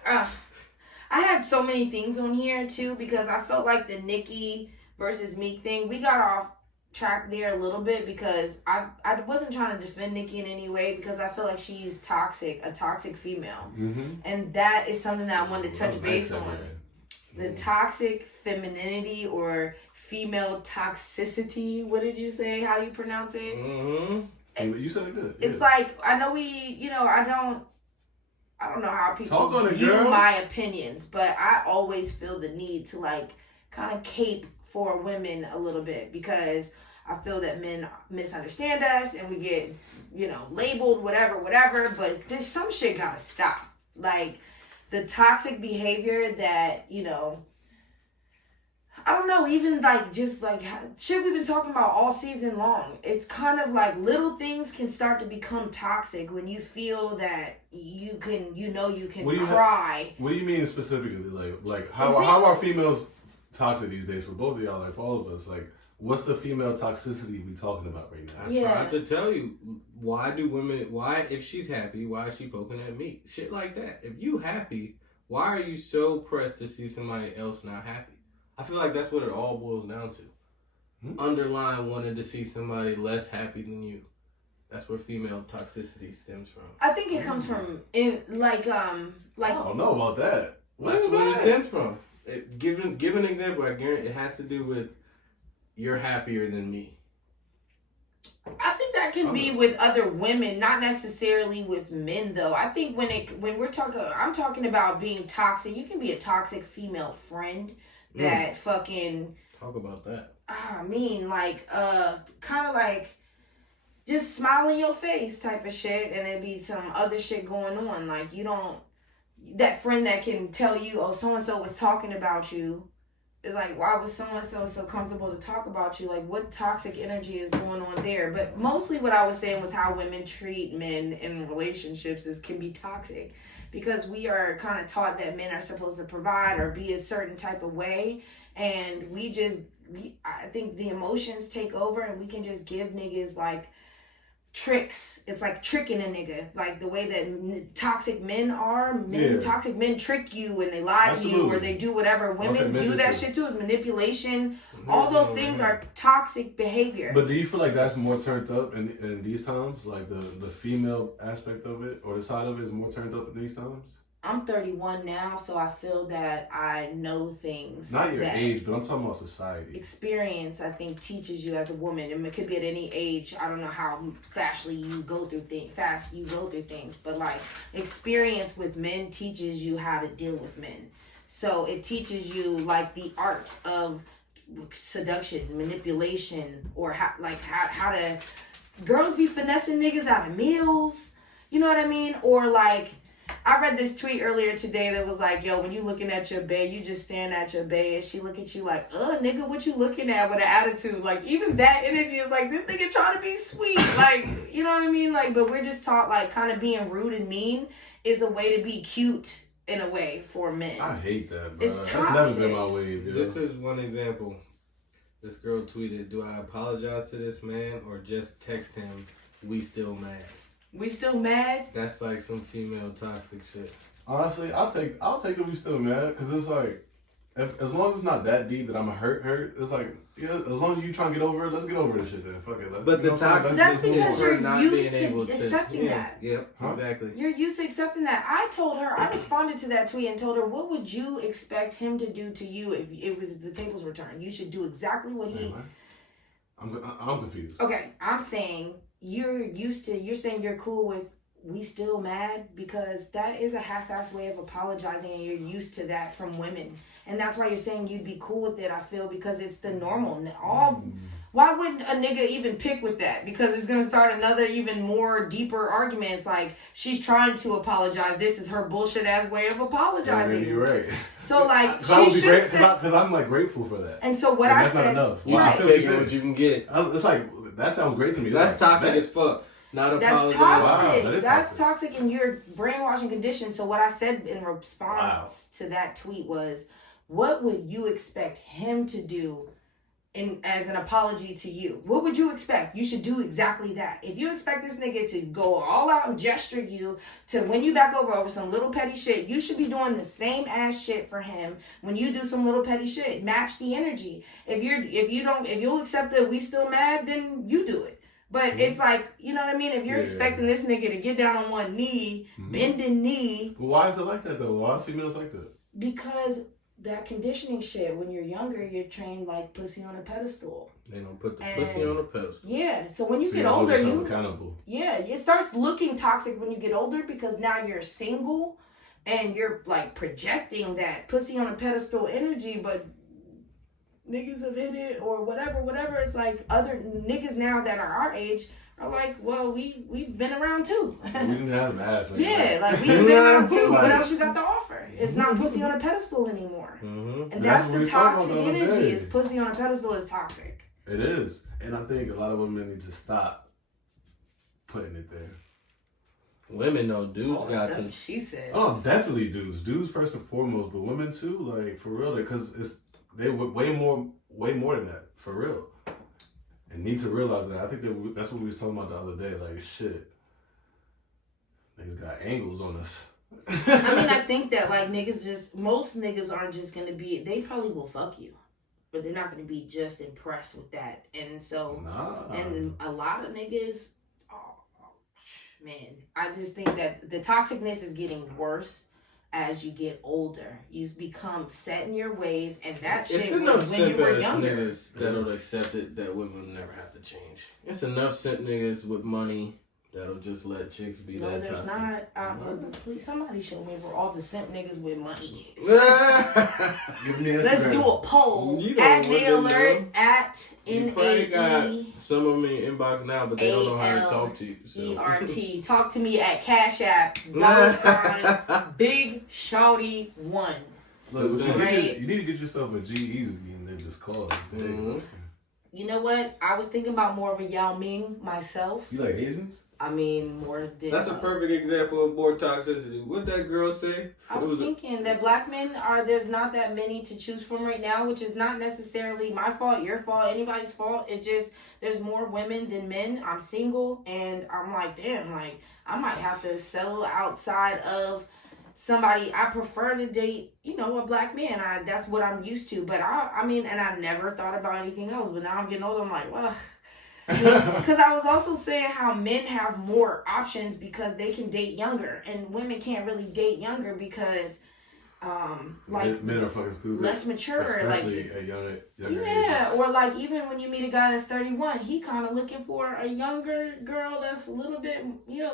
I had so many things on here too because I felt like the Nicki versus Meek thing, we got off track there a little bit because I wasn't trying to defend Nicki in any way because I feel like she's toxic, a toxic female. Mm-hmm. And that is something that I wanted to touch base on. The toxic femininity or female toxicity. What did you say? How do you pronounce it? Mm-hmm. You said it good. It's like, I know I don't know how people view my opinions, but I always feel the need to like kind of cape for women a little bit because I feel that men misunderstand us and we get, labeled whatever, but there's some shit gotta stop. Like the toxic behavior that, I don't know, even like just like shit we've been talking about all season long. It's kind of like little things can start to become toxic when you feel that you can cry. What do you mean specifically? Like how are females toxic these days for both of y'all, like for all of us? Like, what's the female toxicity we talking about right now? I tried to tell you, if she's happy, why is she poking at me? Shit like that. If you happy, why are you so pressed to see somebody else not happy? I feel like that's what it all boils down to. Underlying wanting to see somebody less happy than you. That's where female toxicity stems from. I think it comes from I don't know about that. That's where it stems from. Give an example. I guarantee it has to do with you're happier than me. I think that can be with other women, not necessarily with men though. I think I'm talking about being toxic. You can be a toxic female friend that fucking talk about that. I mean, like kind of like just smile in your face type of shit, and it'd be some other shit going on. Like that friend that can tell you, oh, so and so was talking about you. It's like, why was so and so comfortable to talk about you? Like, what toxic energy is going on there? But mostly what I was saying was how women treat men in relationships can be toxic. Because we are kind of taught that men are supposed to provide or be a certain type of way. And I think the emotions take over and we can just give niggas like tricks. It's like tricking a nigga. Like the way that toxic men are. Toxic men trick you and they lie to you or they do whatever. Women do that shit too. It's manipulation. All those things are toxic behavior. But do you feel like that's more turned up in these times? Like the female aspect of it or the side of it is more turned up in these times? I'm 31 now, so I feel that I know things. Not your age, but I'm talking about society. Experience, I think, teaches you as a woman, and it could be at any age. I don't know how fast you go through things, but like experience with men teaches you how to deal with men. So it teaches you like the art of seduction, manipulation, or how to girls be finessing niggas out of meals. You know what I mean? Or like, I read this tweet earlier today that was like, yo, when you looking at your bae, you just stand at your bae and she look at you like, nigga, what you looking at with an attitude? Like, even that energy is like, this nigga trying to be sweet. Like, you know what I mean? Like, but we're just taught like kind of being rude and mean is a way to be cute in a way for men. I hate that, bro. It's toxic. That's never been my wave. This is one example. This girl tweeted, do I apologize to this man or just text him, we still mad? We still mad? That's like some female toxic shit. Honestly, I'll take the we still mad because it's like, as long as it's not that deep that I'm hurt, it's like, yeah, as long as you trying to get over it, let's get over this shit then. Fuck it. But the toxic that's because you're not used being able to accepting that. Yep, exactly. You're used to accepting that. I responded to that tweet and told her, what would you expect him to do to you if it was the tables were turned? You should do exactly what he... I'm confused. Okay, I'm saying you're saying you're cool with we still mad because that is a half-assed way of apologizing and you're used to that from women. And that's why you're saying you'd be cool with it, I feel, because it's the normal. Why wouldn't a nigga even pick with that? Because it's going to start another even more deeper argument. It's like, she's trying to apologize. This is her bullshit-ass way of apologizing. Yeah, you're right. So, like, she should say... Because I'm, like, grateful for that. And so what I that's said... Not enough. You just take what you can get. It's like, that sounds great to me. That's toxic as fuck. Not That's apologize. toxic. Wow, that's toxic in your brainwashing condition. So what I said in response to that tweet was, what would you expect him to do as an apology to you. What would you expect? You should do exactly that. If you expect this nigga to go all out and gesture you to win you back over some little petty shit, you should be doing the same ass shit for him when you do some little petty shit. Match the energy. If you'll accept that we still mad, then you do it. But it's like, you know what I mean? If you're expecting this nigga to get down on one knee, bending knee. Well, why is it like that though? Why are females like that? Because that conditioning shit, when you're younger, you're trained like pussy on a pedestal. They don't put the pussy on a pedestal. Yeah, so when you get older, accountable. Yeah, it starts looking toxic when you get older because now you're single and you're like projecting that pussy on a pedestal energy, but niggas have hit it or whatever. It's like other niggas now that are our age are like, well, we've been around too. We didn't have an ass. Like we've been around too. What else you got to offer? It's not pussy on a pedestal anymore. And that's the toxic energy. It's pussy on a pedestal is toxic. It is. And I think a lot of women need to stop putting it there. Women though, dudes got that's to. What she said. Oh, definitely dudes. Dudes first and foremost, but women too, like for real, because they way more than that, for real. And need to realize that. I think that's what we was talking about the other day. Like, shit. Niggas got angles on us. I mean, I think that, like, most niggas aren't just going to be, they probably will fuck you. But they're not going to be just impressed with that. And so, and a lot of niggas, man, I just think that the toxicness is getting worse. As you get older, you become set in your ways, and that shit was when you were younger. Niggas that'll accept it that women will never have to change. It's enough simp niggas with money that'll just let chicks be that toxic. No, there's not. Please, somebody show me where all the simp niggas with money is. Give me Let's do a poll. At Nail Alert, at You probably got some of them in your inbox now, but they don't know how to talk to you. ERT. Talk to me at Cash App, $ Big Shawty 1. Look, you need to get yourself a G-Eazy and then just call it. You know what? I was thinking about more of a Yao Ming myself. You like Asians? I mean, more than... That's a perfect example of more toxicity. What that girl say? I was thinking that black men there's not that many to choose from right now, which is not necessarily my fault, your fault, anybody's fault. It's just, there's more women than men. I'm single, and I'm like, damn, like, I might have to settle outside of somebody. I prefer to date, a black man. That's what I'm used to. But I mean, and I never thought about anything else. But now I'm getting older, I'm like, well... Because I was also saying how men have more options because they can date younger, and women can't really date younger because, like, men are fucking stupid. Less mature, especially at younger yeah, ages. or like even when you meet a guy that's 31, he kind of looking for a younger girl that's a little bit,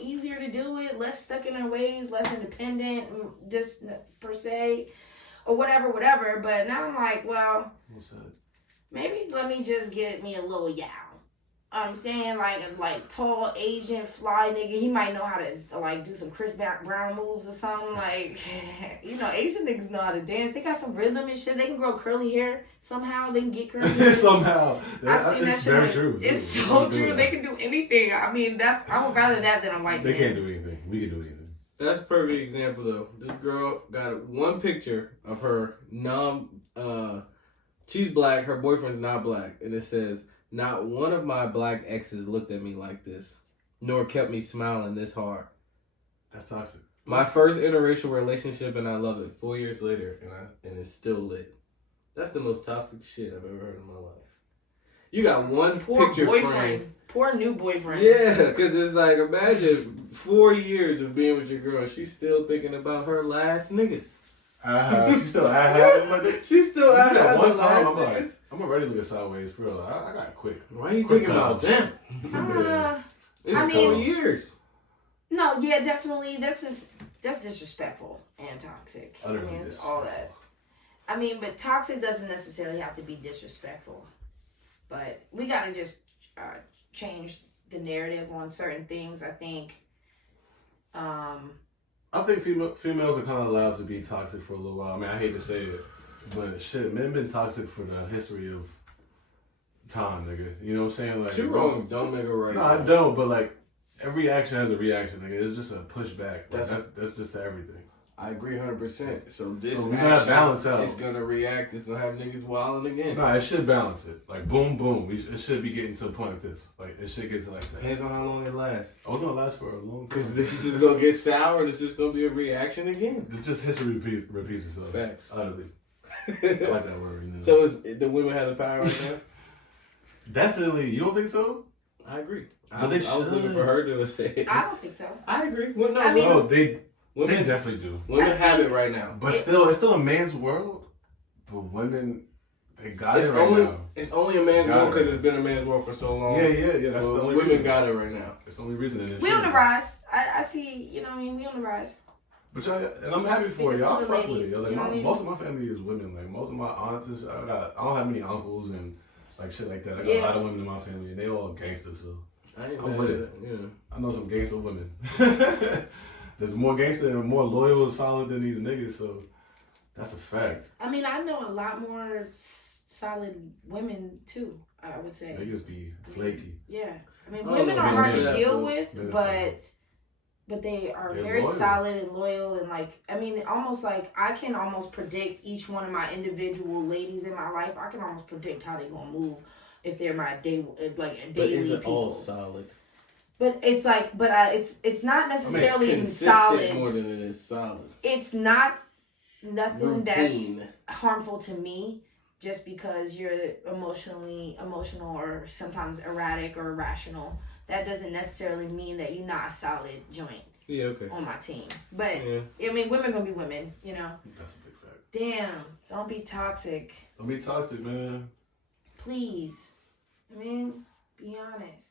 easier to deal with, less stuck in her ways, less independent, just per se, or whatever. But now I'm like, well, what's that? Maybe let me just get me a little Yao. I'm saying like tall Asian fly nigga. He might know how to like do some Chris Brown moves or something. Like Asian niggas know how to dance. They got some rhythm and shit. They can grow curly hair somehow. They can get curly hair somehow. I seen that shit. Very true. It's so true. They can do anything. I mean, I would rather that than I'm like. They can't do anything. We can do anything. That's a perfect example though. This girl got one picture of her she's black. Her boyfriend's not black, and it says, "Not one of my black exes looked at me like this, nor kept me smiling this hard." That's toxic. My first interracial relationship, and I love it. 4 years later, and it's still lit. That's the most toxic shit I've ever heard in my life. You got one picture frame. Poor new boyfriend. Yeah, because it's like, imagine 4 years of being with your girl, and she's still thinking about her last niggas. She's still like she's still at the one last time. niggas. I'm already looking sideways for real. I got quick. Why are you thinking about them? It's a couple years. No, yeah, definitely. That's disrespectful and toxic. I mean, it's all that. I mean, but toxic doesn't necessarily have to be disrespectful. But we gotta just change the narrative on certain things. I think. I think females are kind of allowed to be toxic for a little while. I mean, I hate to say it, but shit, men been toxic for the history of time, nigga. You know what I'm saying? Like, two wrongs don't make a right. No, I don't. But like, every action has a reaction, nigga. It's just a pushback. That's just everything. I agree 100%. So this So we gotta balance out. It's gonna react. It's gonna have niggas wilding again. Nah, it should balance it. Like boom, boom. It should be getting to a point like this. Like it should get to like that. Depends on how long it lasts. Oh, it's gonna last for a long time. Because this is gonna get sour and it's just gonna be a reaction again. It's just history repeats itself. Facts. Utterly. I like that word. You know? So the women have the power right now? Definitely. You don't think so? I agree. But I was looking for her to say it. I don't think so. I agree. Well, no, I mean- Oh, they women definitely do. Women I have think- it right now. But still, it's still a man's world. But women, they got It's it right only now. it's only a man's Got world it because right it's been a man's world for so long. Yeah. That's Well, the only women reason. got it right now. It's the only reason. And it We on the shouldn't. rise. I see, you know what I mean? We on the rise. But y'all, and I'm happy for Big y'all. to the Fuck with ladies, it. Yo. Like, you know what I mean? Most of my family is women. Like most of my aunts and shit, I don't have many uncles and like shit like that. I got a Yeah. lot of women in my family and they all gangsters. So I'm I'm with it. Yeah. I know some gangster women. There's more gangster and more loyal and solid than these niggas. So that's a fact. I mean, I know a lot more solid women too, I would say. Niggas be flaky. Yeah. I mean, Oh, women no, are hard men to are deal that, with, men are but they are They're very loyal. solid and loyal and like, I mean, almost like I can almost predict each one of my individual ladies in my life. I can almost predict how they gonna move if they're my day like But daily is it all people. solid? But it's like, it's not necessarily Consistent solid. more than it is solid. It's not nothing that's Routine. harmful to me just because you're emotional or sometimes erratic or irrational. That doesn't necessarily mean that you're not a solid joint Yeah, okay. on my team. But Yeah. I mean, women gonna be women, you know. That's a big fact. Damn, don't be toxic, Don't be toxic, man. please. I mean, be honest.